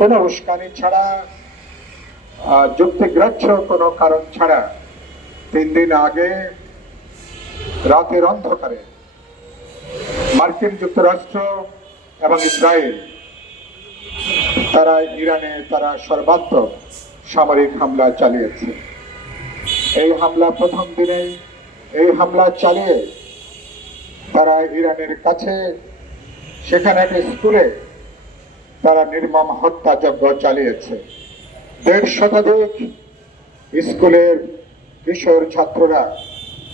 কোনো উস্কানি ছাড়া, যুক্তিগ্রাহ্য কোনো কারণ ছাড়া 3 দিন আগে রাতের অন্ধকারে মার্কিন যুক্তরাষ্ট্র এবং ইসরায়েল ইরানে সর্বাত্মক সামরিক হামলা চালিয়েছে। এই হামলা প্রথম দিনেই এই হামলা চালিয়ে তারা ইরানের কাছে সেখানে একটা স্কুলে তারা নির্মম হত্যাযজ্ঞ চালিয়েছে। 1.5 শতাধিক স্কুলের কিশোর ছাত্ররা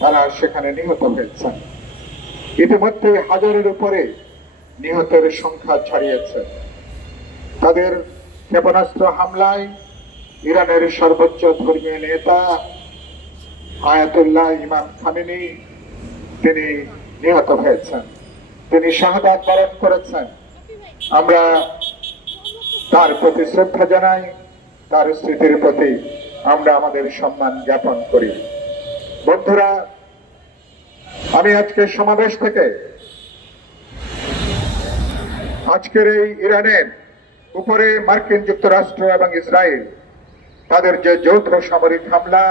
তারা সেখানে নিহত হয়েছেন। ইতিমধ্যে 1000-এর উপরে নিহতের সংখ্যা ছাড়িয়েছে। তাদের ক্ষেপণাস্ত্র হামলায় ইরানের সর্বোচ্চ ধর্মীয় নেতা আয়াতুল্লাহ ইমাম খামেনি তিনি নিহত হয়েছেন, তিনি শাহাদাত বরণ করেছেন। আমরা তার প্রতি শ্রদ্ধা জানাই, তার স্মৃতির প্রতি আমরা আমাদের সম্মান জ্ঞাপন করি। বন্ধুরা, আমি আজকের সমাবেশ থেকে আজকের এই ইরানের উপরে মার্কিন যুক্তরাষ্ট্র এবং ইসরায়েল তাদের যে যৌথ সামরিক হামলা,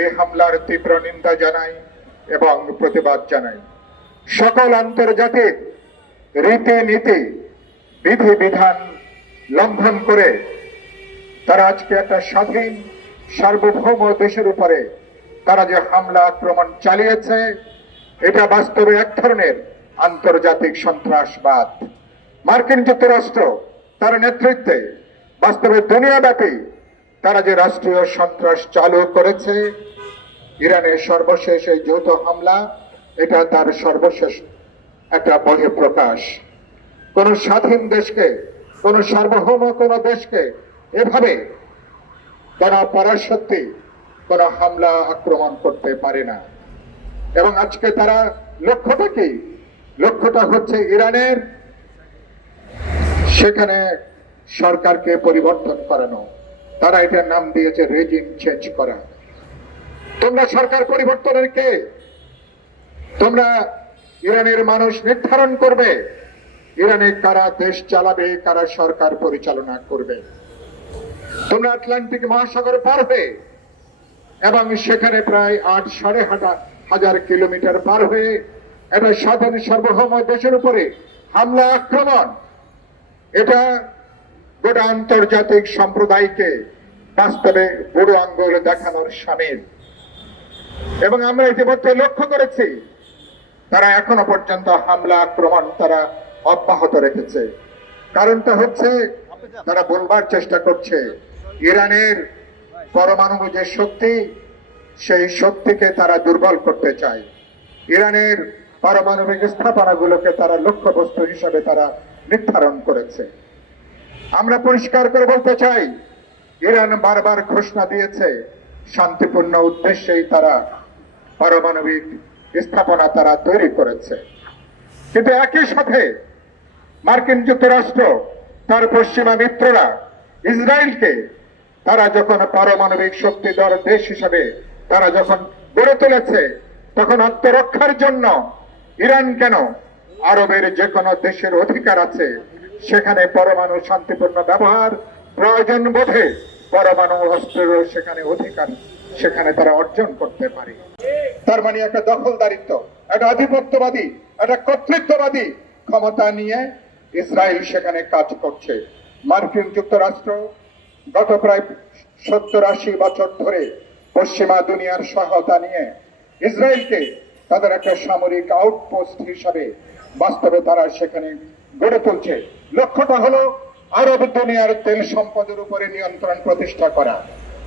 এই হামলার তীব্র নিন্দা জানাই এবং প্রতিবাদ জানাই। সকল আন্তর্জাতিক রীতিনীতি বিধিবিধান লঙ্ঘন করে তারা আজকে একটা স্বাধীন সার্বভৌম দেশের উপরে তারা যে হামলা আক্রমণ চালিয়েছে, এটা বাস্তবে এক ধরনের আন্তর্জাতিক সন্ত্রাসবাদ। মার্কিন যুক্তরাষ্ট্র তার নেতৃত্বে বাস্তবে দুনিয়াব্যাপী তারা যে রাষ্ট্রীয় সন্ত্রাস চালু করেছে, ইরানের সর্বশেষ এই যৌথ হামলা এটা তার সর্বশেষ একটা বহিঃপ্রকাশ। কোন স্বাধীন দেশকে, কোন সার্বভৌম কোন দেশকে এভাবে কোন পরাশক্তি কোন হামলা আক্রমণ করতে পারে না। এবং আজকে তারা লক্ষ্যটা কি? লক্ষ্যটা হচ্ছে ইরানের সেখানে সরকারকে পরিবর্তন করানো। তারা এটার নাম দিয়েছে রেজিম চেঞ্জ করা। তোমরা সরকার পরিবর্তনের কে? তোমরা ইরানের মানুষ নির্ধারণ করবে ইরানে কারা দেশ চালাবে, কারা সরকার পরিচালনা করবে। তোমরা আটলান্টিক মহাসাগর পার হয়ে এবং সেখানে প্রায় 8,500 কিলোমিটার পার হয়ে একটা স্বাধীন সার্বভৌম দেশের উপরে হামলা আক্রমণ, এটা গোটা আন্তর্জাতিক সম্প্রদায়কে বাস্তবে বুড়ো আঙ্গুল দেখানোর শামিল। এবং আমরা ইতিমধ্যে লক্ষ্য করেছি তারা এখনো পর্যন্ত হামলা আক্রমণ তারা অব্যাহত রেখেছে। কারণটা হচ্ছে তারা বলবার চেষ্টা করছে ইরানের পরমাণু যে শক্তি, সেই শক্তিকে তারা দুর্বল করতে চায়। ইরানের পারমাণবিক স্থাপনাগুলোকে তারা লক্ষ্যবস্তু হিসাবে তারা নির্ধারণ করেছে। আমরা পরিষ্কার করে বলতে চাই, ইরান বারবার ঘোষণা দিয়েছে শান্তিপূর্ণ উদ্দেশ্যেই তারা পারমাণবিক স্থাপনা তারা তৈরি করেছে। কিন্তু একই সাথে মার্কিন যুক্তরাষ্ট্র তার পশ্চিমা মিত্ররা ইসরায়েলকে তারা যখন পারমাণবিক শক্তিধর দেশ হিসাবে তারা যখন গড়ে তুলেছে, তখন আত্মরক্ষার জন্য ইরান কেন, আরবের যে কোনো দেশের অধিকার আছে সেখানে পরমাণু শান্তিপূর্ণ ব্যবহার, প্রয়োজন বোধে পরমাণু অস্ত্রেরও সেখানে অধিকার সেখানে তারা অর্জন করতে পারে। তার মানে একটা দখলদারিত্ব, একটা আধিপত্যবাদী, একটা কর্তৃত্ববাদী ক্ষমতা নিয়ে ইসরায়েল সেখানে কাজ করছে। মার্কিন যুক্তরাষ্ট্র গত প্রায় 70-80 বছর ধরে পশ্চিমা দুনিয়ার সহায়তা নিয়ে ইসরায়েলকে তাদের একটা সামরিক আউটপোস্ট হিসাবে বাস্তবে তারা সেখানে গড়ে তুলছে। লক্ষ্যটা হলো আরব দুনিয়ার তেল সম্পদের উপরে নিয়ন্ত্রণ প্রতিষ্ঠা করা,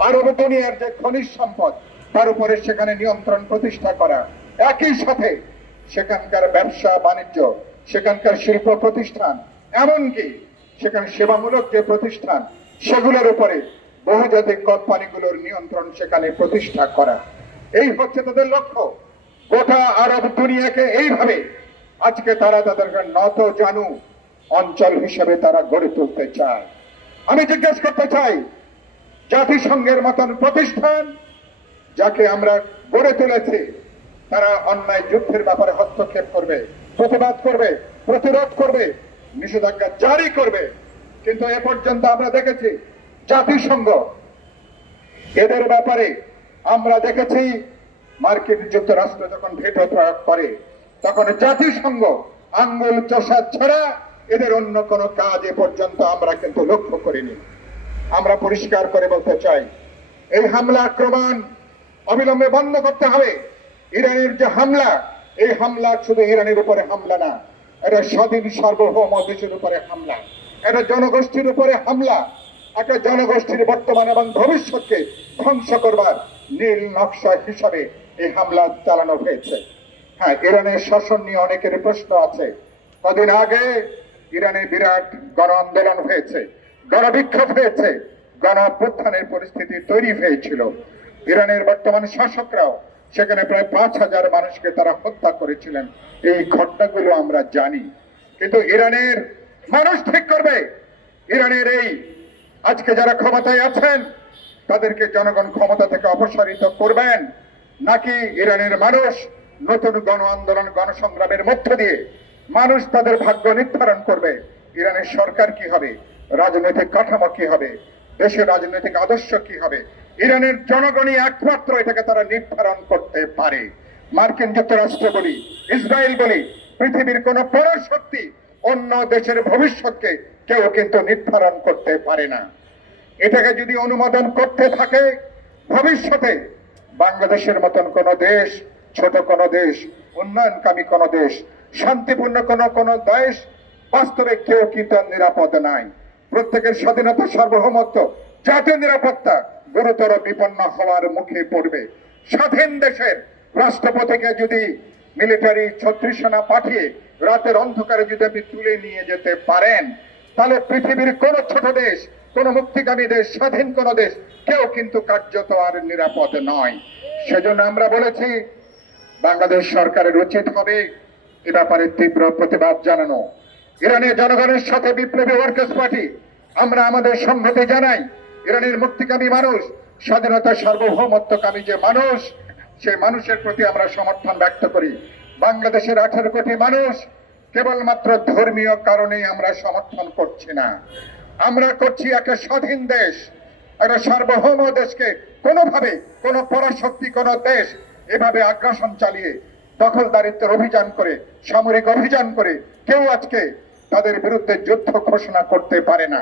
আরব দুনিয়ার যে খনিজ সম্পদ তার উপরে সেখানে নিয়ন্ত্রণ প্রতিষ্ঠা করা। একই সাথে সেখানকার ব্যবসা বাণিজ্য, সেখানকার শিল্প প্রতিষ্ঠান, এমনকি সেখানে সেবামূলক যে প্রতিষ্ঠান সেগুলোর উপরে বহুজাতিক কোম্পানিগুলোর নিয়ন্ত্রণ সেখানে প্রতিষ্ঠা করা। এই হচ্ছে তাদের লক্ষ্য। গোটা আরব দুনিয়াকে এইভাবে আজকে তারা তাদেরকে নত জানু অঞ্চল হিসেবে তারা গড়ে তুলতে চায়। আমি জিজ্ঞেস করতে চাই, জাতিসংঘের মতন প্রতিষ্ঠান যাকে আমরা গড়ে তুলেছি, তারা অন্যায় যুদ্ধের ব্যাপারে হস্তক্ষেপ করবে, প্রতিবাদ করবে, প্রতিরোধ করবে, নিষেধাজ্ঞা জারি করবে, কিন্তু এ পর্যন্ত আমরা দেখেছি জাতিসংঘ এদের ব্যাপারে আমরা দেখেছি মার্কিন যুক্তরাষ্ট্র যখন ভেটো প্রয়োগ করে তখন জাতিসংঘ আঙ্গুল চষা ছাড়া এদের অন্য কোনো কাজ এ পর্যন্ত আমরা কিন্তু লক্ষ্য করিনি। আমরা পরিষ্কার করে বলতে চাই, এই হামলা আক্রমণ অবিলম্বে বন্ধ করতে হবে। ইরানের যে হামলা, এই হামলা শুধু ইরানের উপরে হামলা না, এটা স্বাধীন সার্বভৌম দেশের উপরে হামলা, এটা জনগোষ্ঠীর উপরে হামলা, একটা জনগোষ্ঠীর বর্তমান এবং ভবিষ্যৎকে ধ্বংস করবার নীল নকশা হিসাবে এই হামলা চালানো হয়েছে। হ্যাঁ, ইরানের শাসন নিয়ে অনেকের প্রশ্ন আছে। কদিন আগে ইরানে বিরাট গণ আন্দোলন হয়েছে, গণবিক্ষোভ হয়েছে, গণ অভ্যুত্থানের পরিস্থিতি তৈরি হয়েছিল। ইরানের বর্তমান শাসকরাও সেখানে প্রায় 5,000 মানুষকে তারা হত্যা করেছিলেন। এই ঘটনাগুলো আমরা জানি, কিন্তু ইরানের মানুষ ঠিক করবে ইরানের এই আজকে যারা ক্ষমতায় আছেন তাদেরকে জনগণ ক্ষমতা থেকে অপসারিত করবেন, নাকি ইরানের মানুষ নতুন গণ আন্দোলন গণসংগ্রামের মধ্য দিয়ে মানুষ তাদের ভাগ্য নির্ধারণ করবে। ইরানের সরকার কি হবে, রাজনৈতিক কাঠামো কি হবে, দেশের রাজনৈতিক আদর্শ কি হবে, ইরানের জনগণই একমাত্র এটাকে তারা নির্ধারণ করতে পারে। মার্কিন যুক্তরাষ্ট্র বলি, ইসরায়েল বলি, পৃথিবীর কোন পরাশক্তি অন্য দেশের ভবিষ্যৎকে কেউ কিন্তু নির্ধারণ করতে পারে না। এটাকে যদি অনুমোদন করতে থাকে ভবিষ্যতে বাংলাদেশের মতন কোন দেশ, ছোট কোন দেশ, উন্নয়নকামী কোন দেশ, শান্তিপূর্ণ কোন দেশ বাস্তবে কেউ কিন্তু নিরাপদ নাই। প্রত্যেকের স্বাধীনতা, সার্বভৌমত্ব, জাতীয় নিরাপত্তা গুরুতর বিপন্ন হওয়ার মুখে পড়বে। স্বাধীন দেশের রাষ্ট্রপতিকে যদি মিলিটারি ছত্রিশনা পাঠিয়ে রাতের অন্ধকারে যদি আপনি তুলে নিয়ে যেতে পারেন, তাহলে পৃথিবীর কোন ছোট দেশ, কোন মুক্তিকামী দেশ, স্বাধীন কোন দেশ কেউ কিন্তু কার্যত আর নিরাপদ নয়। সেজন্য আমরা বলেছি বাংলাদেশ সরকারের উচিত হবে এ ব্যাপারে তীব্র প্রতিবাদ জানানো। ইরানের জনগণের সাথে বিপ্লবী ওয়ার্কার্স পার্টি আমরা আমাদের সংহতি জানাই। ইরানের মুক্তিকামী মানুষ, স্বাধীনতা সার্বভৌমত্বকামী যে মানুষ, সেই মানুষের প্রতি আমরা সমর্থন ব্যক্ত করি। বাংলাদেশের 18 কোটি মানুষ কেবলমাত্র ধর্মীয় কারণেই আমরা সমর্থন করছি না, আমরা করছি একটা স্বাধীন দেশ, একটা সার্বভৌম দেশকে কোনোভাবে কোন পরাশক্তি কোন দেশ এভাবে আগ্রাসন চালিয়ে দখলদারিত্বের অভিযান করে, সামরিক অভিযান করে কেউ আজকে তাদের বিরুদ্ধে যুদ্ধ ঘোষণা করতে পারে না।